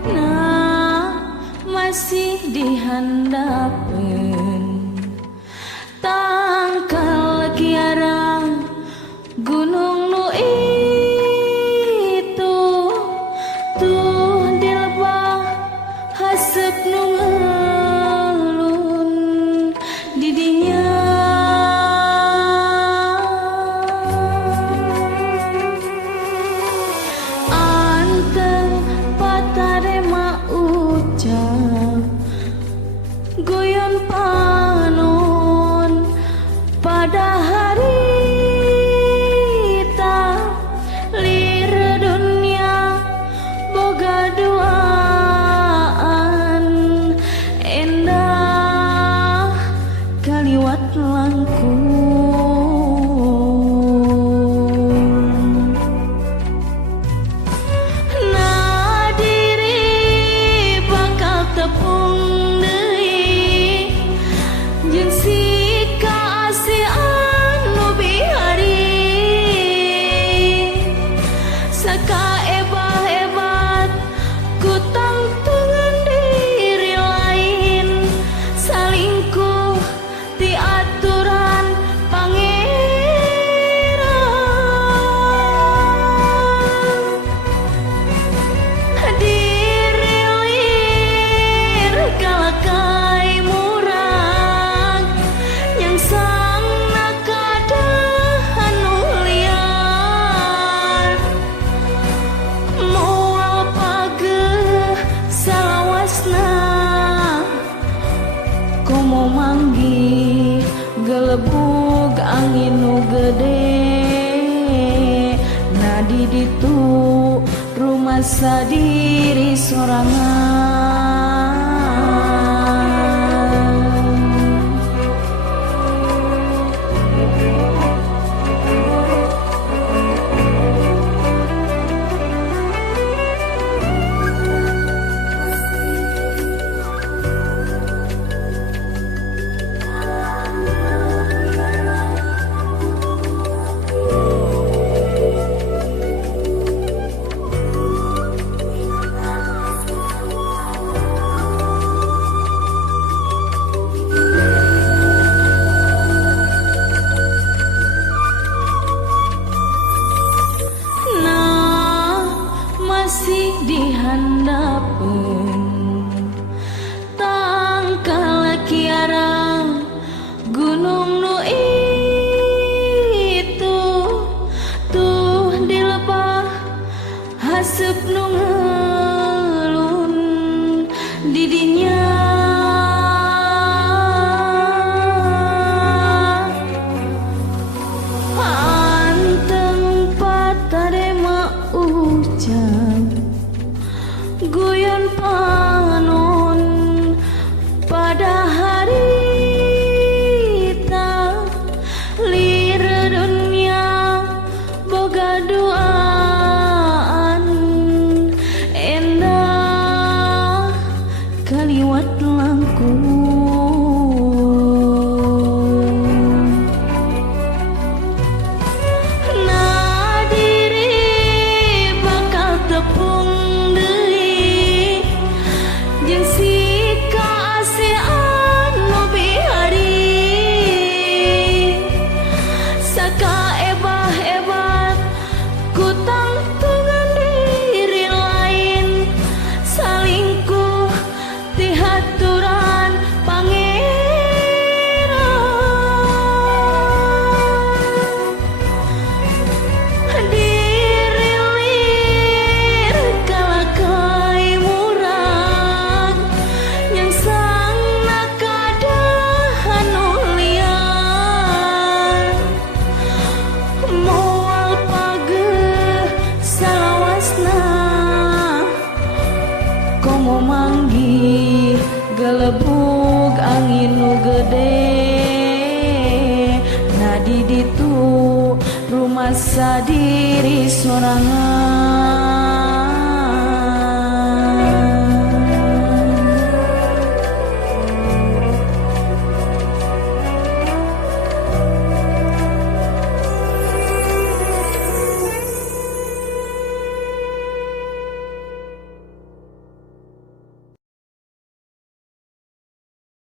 Nah masih dihandapen tangkal kiarang gunung nu itu tuh dilebah hasep nu ngelun didinya anteng patare ma ucap guyon panon pada hari lir dunia boga duaan endah kaliwat langkung nah diri bakal tepung deui jeung si kaasian nu bihari saka ebah-ebat ku tangtungan diri lain salingkuh ti aturan pangeran dirilir kalakai murag yang sang nakadahan nu liar moal pageuh salawasna komo manggih gelebug angin nu gede nadi ditu rumah sadiri sorangan nah masih dihandapen tangkal kiarang gunung nu itu tuh dilebah hasep nu ngelun didinya anteng patare ma ucap guyon panon pada hari lir dunia boga duaan endah kaliwat langkung nah diri bakal tepung deui jeung si kaasian nu bihari saka ebah-ebat ku tangtungan diri lain salingkuh ti haturan pangeran dirilir kalakai murag yang sang nakadahan nu liar moal pageuh salawasna komo manggih gelebug angin nu gede nadi ditu rumah sadiri sorangan